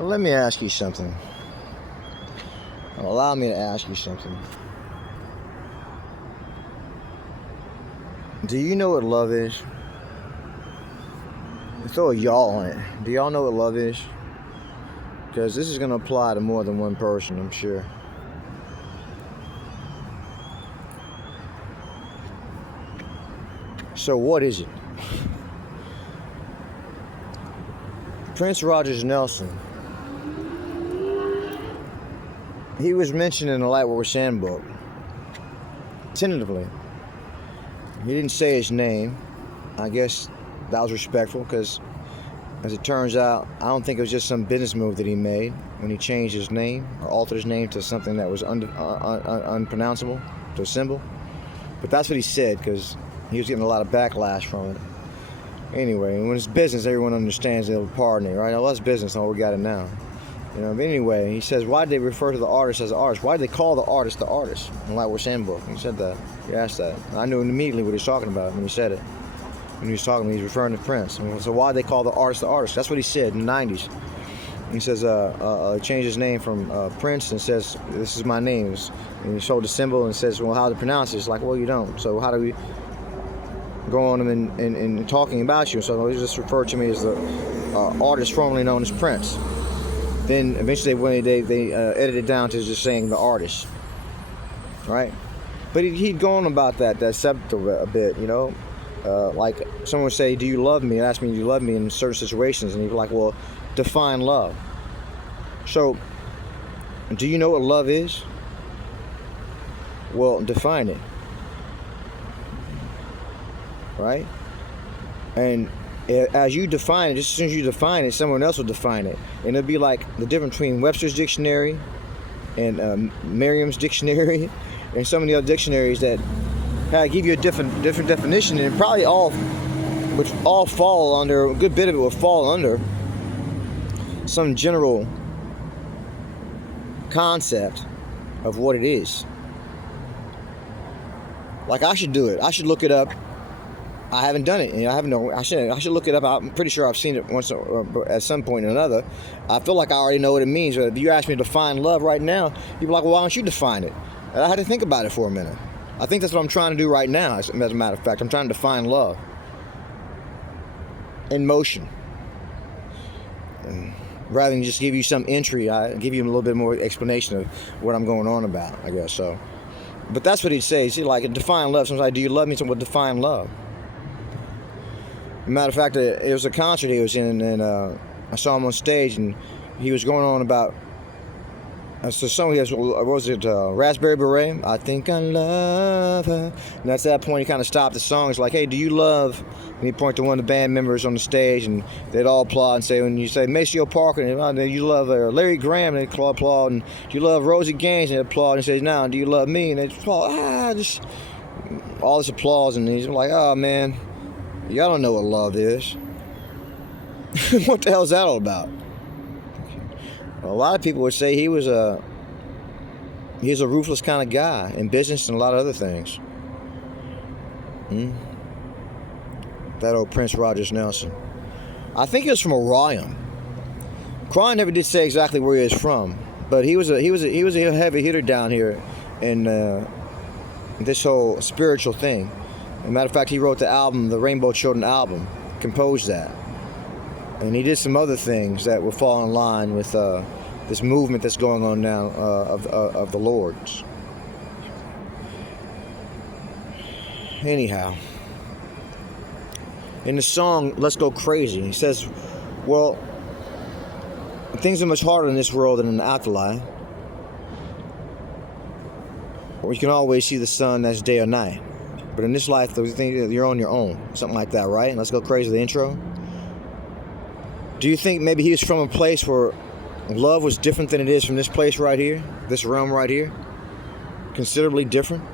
Well, let me ask you something. Allow me to ask you something. Do you know what love is? Throw a y'all on it. Do y'all know what love is? Because this is going to apply to more than one person, I'm sure. So what is it? Prince Rogers Nelson, he was mentioned in the Lightworkers Handbook, tentatively. He didn't say his name. I guess that was respectful, because as it turns out, I don't think it was just some business move that he made when he changed his name or altered his name to something that was unpronounceable, to a symbol. But that's what he said, because he was getting a lot of backlash from it. Anyway, when it's business, everyone understands they'll pardon it, right? Well, that's business, we got it now. You know, but anyway, he says, why did they refer to the artist as an artist? Why did they call the artist in the Lightworkers Handbook? He said that. He asked that. I knew immediately what he was talking about when he said it. When he was talking, he was referring to Prince. So why did they call the artist the artist? That's what he said in the 90s. He says, changed his name from Prince and says, this is my name. And he showed the symbol and says, well, how to pronounce it? It's like, well, you don't. So how do we go on and talking about you? So he just referred to me as the artist formerly known as Prince. Then eventually they edited it down to just saying the artist, right? But he'd go on about that subject a bit, you know. Like someone would say, do you love me? And ask me, do you love me in certain situations? And he'd be like, well, define love. So, do you know what love is? Well, define it. Right? And as you define it, just as soon as you define it, someone else will define it. And it'll be like the difference between Webster's dictionary and Merriam's dictionary and some of the other dictionaries that give you a different definition, and probably would all fall under, a good bit of it will fall under some general concept of what it is. Like, I should do it. I should look it up. I haven't done it. I should look it up. I'm pretty sure I've seen it once at some point or another. I feel like I already know what it means. If you ask me to define love right now, you'd be like, well, why don't you define it? And I had to think about it for a minute. I think that's what I'm trying to do right now, as a matter of fact. I'm trying to define love in motion. And rather than just give you some entry, I give you a little bit more explanation of what I'm going on about, I guess. So, but that's what he'd say. He'd like, define love. Sometimes, do you love me? Someone would define love. Matter of fact, it was a concert he was in, and I saw him on stage, and he was going on about so song he has, what was it, Raspberry Beret? I think I love her. And that's at that point he kind of stopped the song. It's like, hey, do you love? And he pointed to one of the band members on the stage, and they'd all applaud and say, when you say Maceo Parker, and you love Larry Graham, and they'd applaud, and do you love Rosie Gaines? And they'd applaud, and say, now, do you love me? And they'd applaud, just all this applause, and he's like, oh man, y'all don't know what love is. What the hell is that all about? A lot of people would say he's a ruthless kind of guy in business and a lot of other things. That old Prince Rogers Nelson. I think he was from Orion. Crine never did say exactly where he was from, but he was a heavy hitter down here in this whole spiritual thing. As a matter of fact, he wrote the album, the Rainbow Children album, composed that. And he did some other things that will fall in line with this movement that's going on now of the Lord's. Anyhow, in the song Let's Go Crazy, he says, well, things are much harder in this world than in the afterlife, where you can always see the sun as day or night. But in this life, you're on your own. Something like that, right? Let's Go Crazy, the intro. Do you think maybe he was from a place where love was different than it is from this place right here? This realm right here? Considerably different?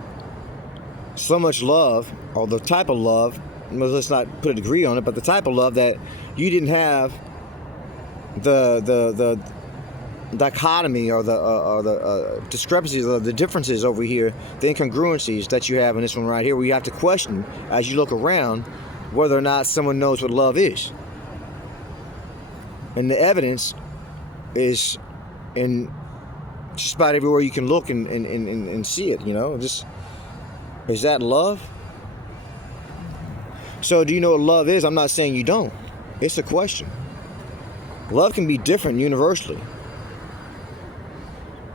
So much love, or the type of love, let's not put a degree on it, but the type of love that you didn't have the dichotomy or the discrepancies or the differences over here, the incongruencies that you have in this one right here, where you have to question as you look around whether or not someone knows what love is. And the evidence is in just about everywhere you can look and see it, you know. Just, is that love? So do you know what love is? I'm not saying you don't. It's a question. Love can be different universally.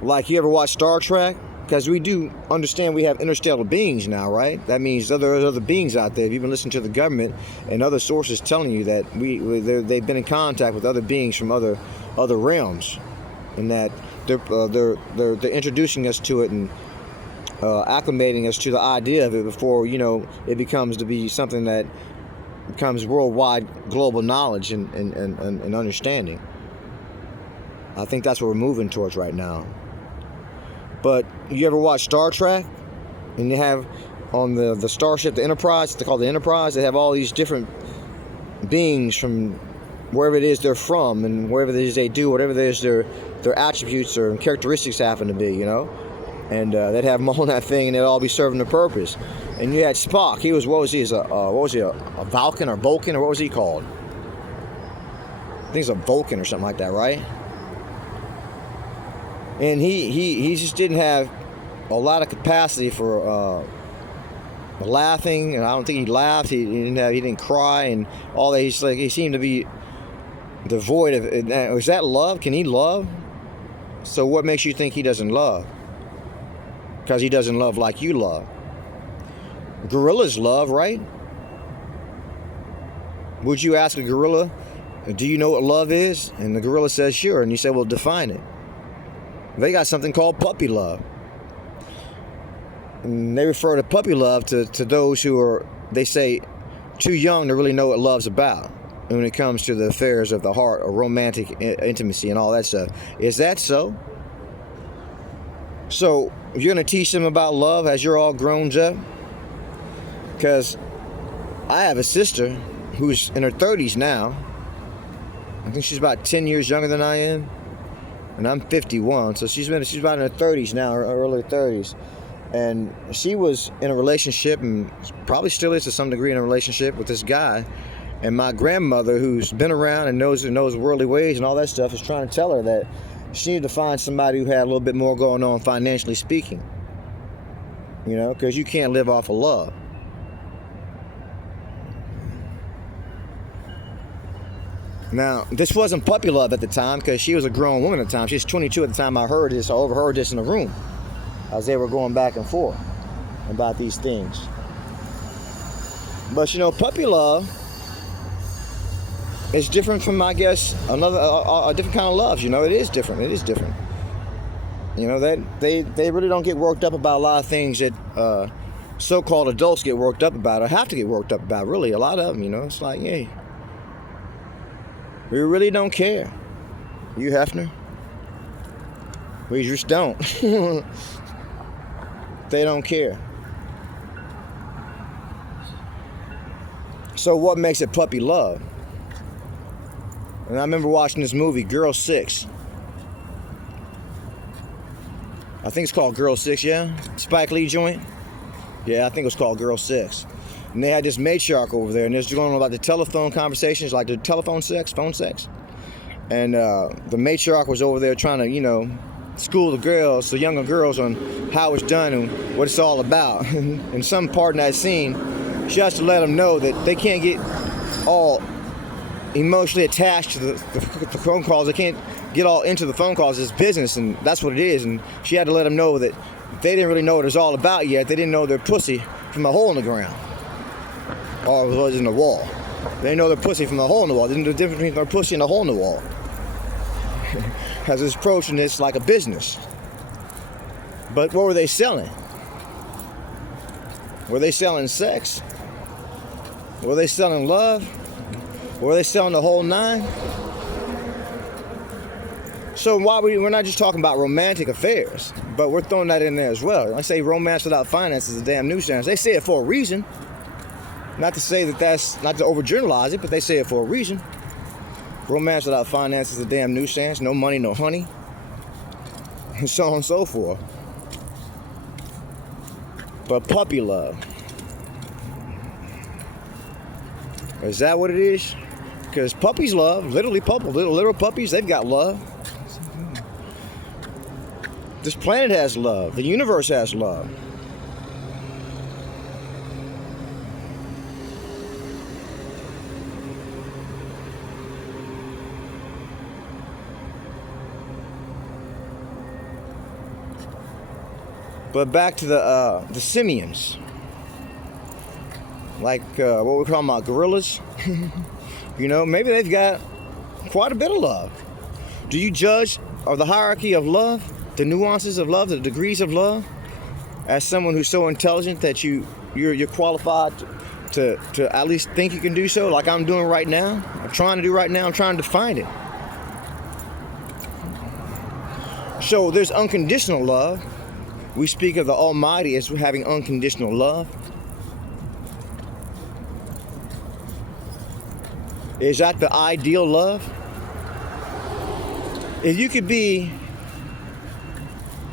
Like, you ever watch Star Trek? Because we do understand we have interstellar beings now, right? That means there's other beings out there. If you've been listening to the government and other sources telling you that they've been in contact with other beings from other realms, and that they're introducing us to it and acclimating us to the idea of it before, you know, it becomes to be something that becomes worldwide global knowledge and understanding. I think that's what we're moving towards right now. But you ever watch Star Trek? And you have on the starship, the Enterprise, they call it the Enterprise, they have all these different beings from wherever it is they're from, and wherever it is they do, whatever it is their attributes or characteristics happen to be, you know? And they'd have them all in that thing, and they'd all be serving a purpose. And you had Spock. He was, what was he? A Vulcan or Vulcan, or what was he called? I think he's a Vulcan or something like that, right? And he just didn't have a lot of capacity for laughing, and I don't think he laughed. He didn't cry, and all that. He seemed to be devoid of. Is that love? Can he love? So what makes you think he doesn't love? Because he doesn't love like you love. Gorillas love, right? Would you ask a gorilla, do you know what love is? And the gorilla says, sure. And you say, well, define it. They got something called puppy love. And they refer to puppy love to those who are, they say, too young to really know what love's about. And when it comes to the affairs of the heart, or romantic intimacy and all that stuff. Is that so? So, you're going to teach them about love as you're all grown up? Because I have a sister who's in her 30s now. I think she's about 10 years younger than I am. And I'm 51, so she's about in her 30s now, her early 30s. And she was in a relationship, and probably still is to some degree in a relationship with this guy. And my grandmother, who's been around and knows worldly ways and all that stuff, is trying to tell her that she needed to find somebody who had a little bit more going on financially speaking. You know, because you can't live off of love. Now, this wasn't puppy love at the time, because she was a grown woman at the time. She was 22 at the time I heard this. I overheard this in the room as they were going back and forth about these things. But, you know, puppy love is different from, I guess, a different kind of love. You know, it is different. It is different. You know, that they really don't get worked up about a lot of things that so-called adults get worked up about, or have to get worked up about, really. A lot of them, you know. It's like, hey, we really don't care. You, Hefner? We just don't. They don't care. So what makes it puppy love? And I remember watching this movie, Girl 6. I think it's called Girl 6, yeah? Spike Lee joint? Yeah, I think it was called Girl 6. And they had this matriarch over there, and they're going on about the telephone conversations, like the telephone sex, phone sex. And the matriarch was over there trying to, you know, school the girls, the younger girls, on how it's done and what it's all about. In some part in that scene, she has to let them know that they can't get all emotionally attached to the phone calls. They can't get all into the phone calls. It's business, and that's what it is. And she had to let them know that they didn't really know what it was all about yet. They didn't know their pussy from a hole in the ground. Or it was in the wall. They didn't know their pussy from the hole in the wall. They didn't know the difference between their pussy and the hole in the wall. As it's approaching this like a business. But what were they selling? Were they selling sex? Were they selling love? Were they selling the whole nine? So we're not just talking about romantic affairs, but we're throwing that in there as well. I say romance without finance is a damn nuisance. They say it for a reason. Not to say that's not to overgeneralize it, but they say it for a reason. Romance without finance is a damn nuisance. No money, no honey. And so on and so forth. But puppy love. Is that what it is? Because puppies love, literally little puppies, they've got love. This planet has love. The universe has love. But back to the simians, like what we're calling about gorillas. You know, maybe they've got quite a bit of love. Do you judge or the hierarchy of love, the nuances of love, the degrees of love, as someone who's so intelligent that you're qualified to at least think you can do so, like I'm doing right now? I'm trying to do right now. I'm trying to find it. So there's unconditional love. We speak of the Almighty as having unconditional love. Is that the ideal love? If you could be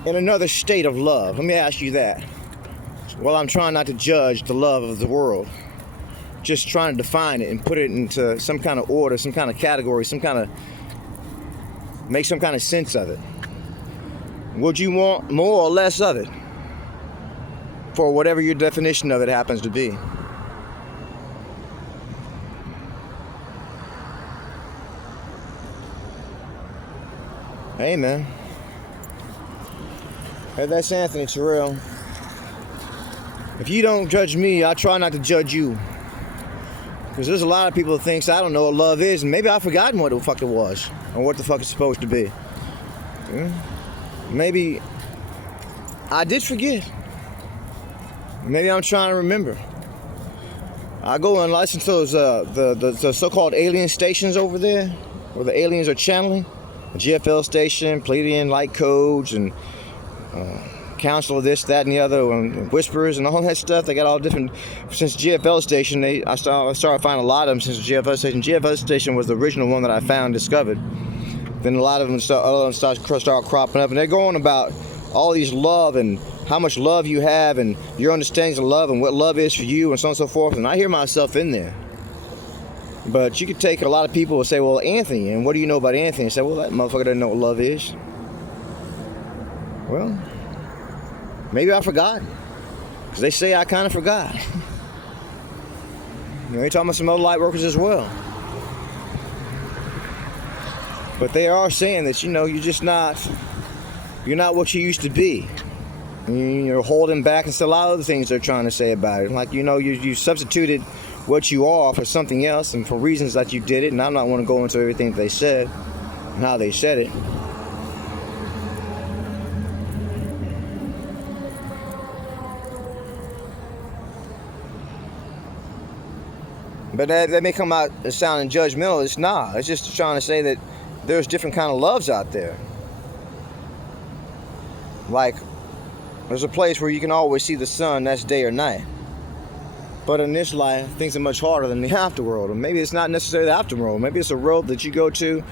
in another state of love, let me ask you that. Well, I'm trying not to judge the love of the world, just trying to define it and put it into some kind of order, some kind of category, make some kind of sense of it. Would you want more or less of it? For whatever your definition of it happens to be. Hey, man. Hey, that's Anthony Terrell. If you don't judge me, I try not to judge you. Because there's a lot of people that thinks I don't know what love is, and maybe I've forgotten what the fuck it was, or what the fuck it's supposed to be. Maybe I did forget. Maybe I'm trying to remember. I go and listen to those the so-called alien stations over there, where the aliens are channeling. The GFL station, Pleiadian light codes, and council of this, that, and the other, and whispers and all that stuff. They got all different. Since GFL station, I started finding a lot of them since the GFL station. GFL station was the original one that I found, discovered. Then a lot of them start cropping up, and they're going about all these love and how much love you have and your understanding of love and what love is for you and so on and so forth. And I hear myself in there. But you could take a lot of people and say, well, Anthony, and what do you know about Anthony? And say, well, that motherfucker doesn't know what love is. Well, maybe I forgot. Because they say I kind of forgot. You're talking about some other light workers as well. But they are saying that, you're not what you used to be. You're holding back, and still a lot of other things they're trying to say about it. Like, you substituted what you are for something else, and for reasons that you did it, and I'm not want to go into everything that they said and how they said it. But that may come out as sounding judgmental. It's not. It's just trying to say that there's different kind of loves out there. Like, there's a place where you can always see the sun, that's day or night. But in this life, things are much harder than the afterworld. Or maybe it's not necessarily the afterworld. Maybe it's a world that you go to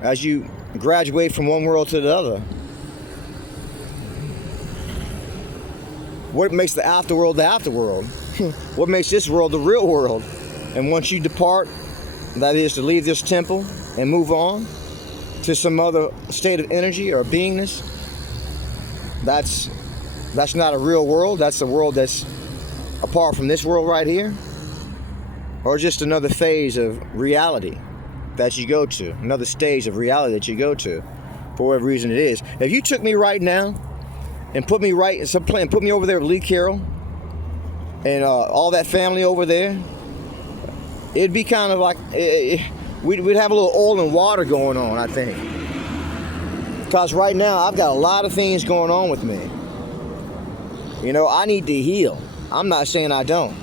as you graduate from one world to the other. What makes the afterworld the afterworld? What makes this world the real world? And once you depart, that is to leave this temple and move on to some other state of energy or beingness, that's not a real world. That's a world that's apart from this world right here, or just another phase of reality that you go to, another stage of reality that you go to, for whatever reason it is. If you took me right now and put me put me over there with Lee Carroll and all that family over there, it'd be kind of like we'd have a little oil and water going on, I think. Because right now I've got a lot of things going on with me. I need to heal. I'm not saying I don't.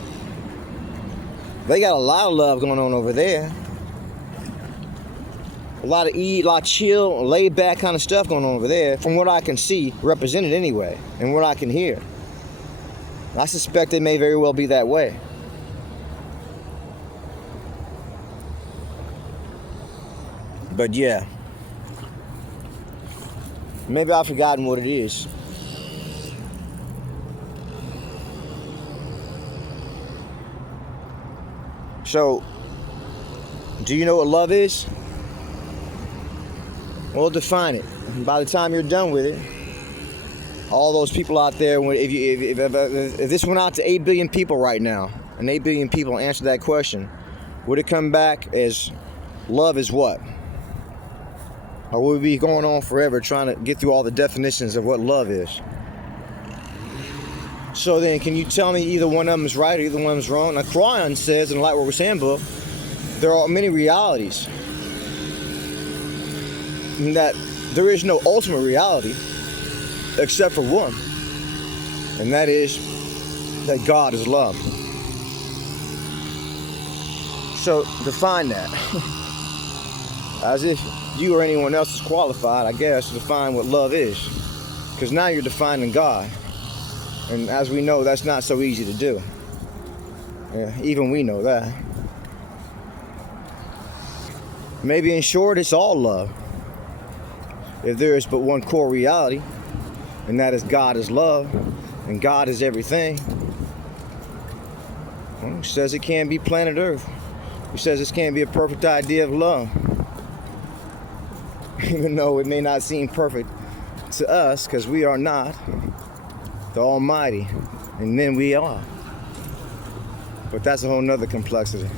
They got a lot of love going on over there. A lot of chill, laid back kind of stuff going on over there, from what I can see, represented anyway, and what I can hear. I suspect it may very well be that way. But yeah, maybe I've forgotten what it is. So, do you know what love is? Well, define it. And by the time you're done with it, all those people out there, if this went out to 8 billion people right now, and 8 billion people answered that question, would it come back as love is what? Or would we be going on forever trying to get through all the definitions of what love is? So then, can you tell me either one of them is right or either one of them is wrong? Now, Quran says in the Lightworkers Handbook, there are many realities, and that there is no ultimate reality except for one, and that is that God is love. So define that. As if you or anyone else is qualified, I guess, to define what love is. Because now you're defining God. And as we know, that's not so easy to do. Yeah, even we know that. Maybe in short, it's all love. If there is but one core reality, and that is God is love, and God is everything. Well, he says it can't be planet Earth. He says this can't be a perfect idea of love. Even though it may not seem perfect to us, because we are not the Almighty, and then we are. But that's a whole nother complexity.